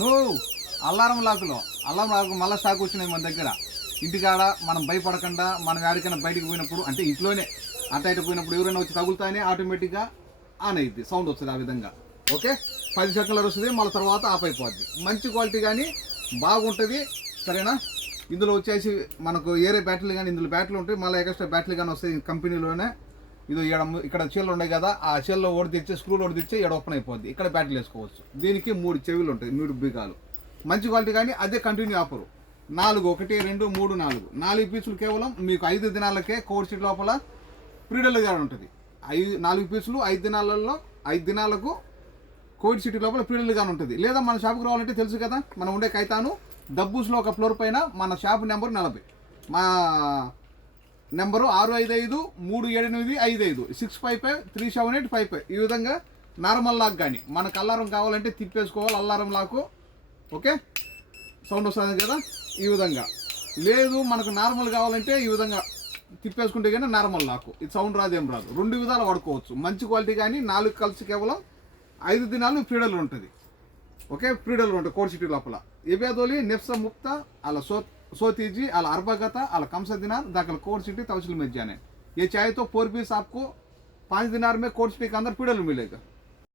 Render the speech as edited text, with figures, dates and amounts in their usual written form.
నువ్వు alarm లాకులో alarm లాకు మళ్ళీ స్టాక్ వచ్చినాయి మన దగ్గర. ఇంటికాడ మనం భయపడకుండా మనం ఎక్కడికైనా బయటకు పోయినప్పుడు అంటే ఇంట్లోనే అట్ట ఇటు పోయినప్పుడు ఎవరైనా వచ్చి తగులుతాయని ఆటోమేటిక్గా ఆన్ అయ్యింది, సౌండ్ వస్తుంది ఆ విధంగా. ఓకే, 10 సెకండ్లు వస్తుంది, మళ్ళీ తర్వాత ఆఫ్ అయిపోద్ది. మంచి క్వాలిటీ కానీ బాగుంటుంది, సరేనా. ఇందులో వచ్చేసి మనకు ఏరే బ్యాటరీలు కానీ ఇందులో బ్యాటరీలు ఉంటాయి, మళ్ళీ ఎక్స్ట్రా బ్యాటరీలు కానీ వస్తాయి కంపెనీలోనే. ఇది ఇక్కడ చీరలు ఉన్నాయి కదా, ఆ చీరలో ఓడి స్క్రూలు ఓడి ఇక్కడ ఓపెన్ అయిపోద్ది. ఇక్కడ బ్యాటరీలు వేసుకోవచ్చు. దీనికి 3 చెవులు ఉంటాయి, 3 బిగాలు. మంచి క్వాలిటీ కానీ అదే కంటిన్యూ ఆఫరు. 4 1 2 3 4 పీసులు కేవలం మీకు 5 దినాలకే కోడ్ షీట్ లోపల ఫ్రీడల్గా ఉంటుంది. 4 పీసులు 5 దినాలలో 5 దినాలకు కోవిడ్ సిటీ లోపల ఫ్రీడల్గా ఉంటుంది. లేదా మన షాప్కి రావాలంటే తెలుసు కదా, మనం ఉండే కైతాను దబ్బూస్లో ఒక ఫ్లోర్ పైన. మన షాప్ నెంబర్ 40, మా నెంబరు 655-378-55 655-378-55. ఈ విధంగా నార్మల్ లాక్ కానీ మనకు అల్లారం కావాలంటే తిప్పేసుకోవాలి, అల్లారం లాకు. ఓకే, సౌండ్ వస్తుంది కదా ఈ విధంగా. లేదు మనకు నార్మల్ కావాలంటే ఈ విధంగా తిప్పేసుకుంటే కానీ నార్మల్ లాకు. ఇది సౌండ్ రాదు, ఏం రాదు. 2 విధాలు వాడుకోవచ్చు. మంచి క్వాలిటీ కానీ 4 కలిసి కేవలం 5 దినాలు ఫ్రీడల్ ఉంటుంది. ఓకే, ఫ్రీడల్ ఉంటుంది కోడ్ సిటీ లోపల. ఇవేదోలి నెఫ్సా ముక్తా అలా सोतीजी अला अर्बगता अला कम से दिनार दाखिल कोड सिटी तवसील में जाने। ये चाहे तो 4 पीस आपको 5 दिनार में कोड सिटी के अंदर पीडल मिलेगा।